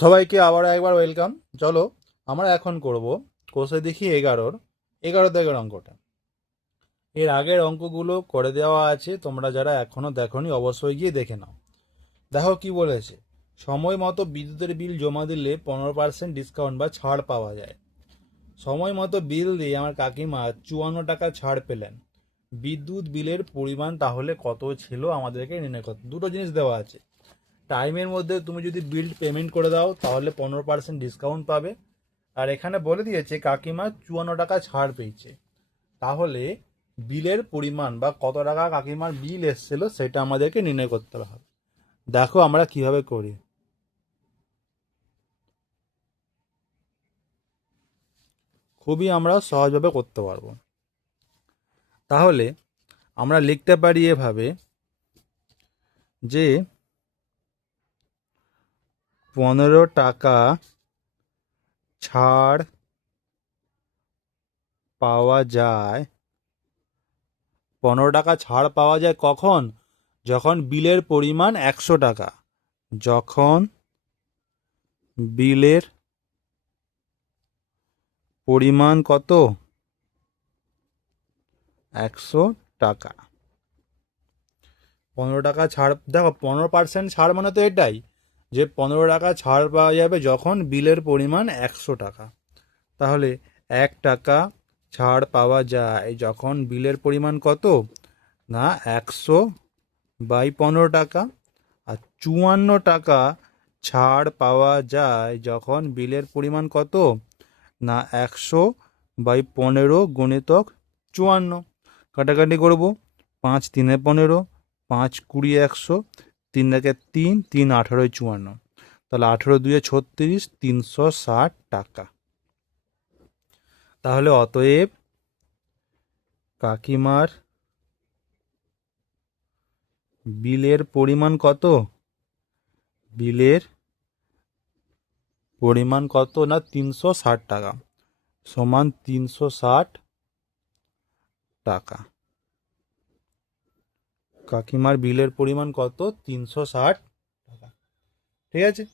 সবাইকে আবার একবার ওয়েলকাম। চলো আমরা এখন করব কোষে দেখি 11 থেকে অঙ্কটা। এর আগের অঙ্কগুলো করে দেওয়া আছে, তোমরা যারা এখনো দেখোনি অবশ্যই গিয়ে দেখে নাও। দেখো কি বলেছে, সময় মতো বিদ্যুতের বিল জমা দিলে 15% ডিসকাউন্ট বা ছাড় পাওয়া যায়। সময় মতো বিল দিয়ে আমার কাকিমা 54 টাকা ছাড় পেলেন। বিদ্যুৎ বিলের পরিমাণ তাহলে কত ছিল আমাদেরকে নির্ণয় করতে। দুটো জিনিস দেওয়া আছে, টাইমের মধ্যে তুমি যদি বিল পেমেন্ট করে দাও তাহলে 15% ডিসকাউন্ট পাবে, আর এখানে বলে দিয়েছে কাকিমা 54 টাকা ছাড় পেয়েছে। তাহলে বিলের পরিমাণ বা কত টাকা কাকিমার বিল এসেছিল সেটা আমাদেরকে নির্ণয় করতে হবে। দেখো আমরা কিভাবে করি। খুবই আমরা সহজভাবে করতে পারবো। তাহলে আমরা লিখতে পারি এভাবে যে 15 টাকা ছাড় পাওয়া যায়। 15 টাকা ছাড় পাওয়া যায় কখন? যখন বিলের পরিমাণ 100 টাকা। যখন বিলের পরিমাণ কত? 100 টাকা। 15 টাকা ছাড়, দেখো 15% ছাড় মানে তো এটাই যে 15 টাকা ছাড় পাওয়া যাবে যখন বিলের পরিমাণ 100 টাকা। তাহলে 1 টাকা ছাড় পাওয়া যায় যখন বিলের পরিমাণ কত? না 100/15 টাকা। আর 54 টাকা ছাড় পাওয়া যায় যখন বিলের পরিমাণ কত? না 100/15 × কাটাকাটি করব। 5 × 3 = 15, 5 × 20 = 100, 3 × 3 = 3, 18 × 54। তাহলে 18 × 2 = 36, 360 টাকা। তাহলে অতএব কাকিমার বিলের পরিমাণ কত? বিলের পরিমাণ কত? না 360 টাকা, সমান 360 টাকা। কাকিমার বিলের পরিমাণ কত? 360 টাকা। ঠিক আছে।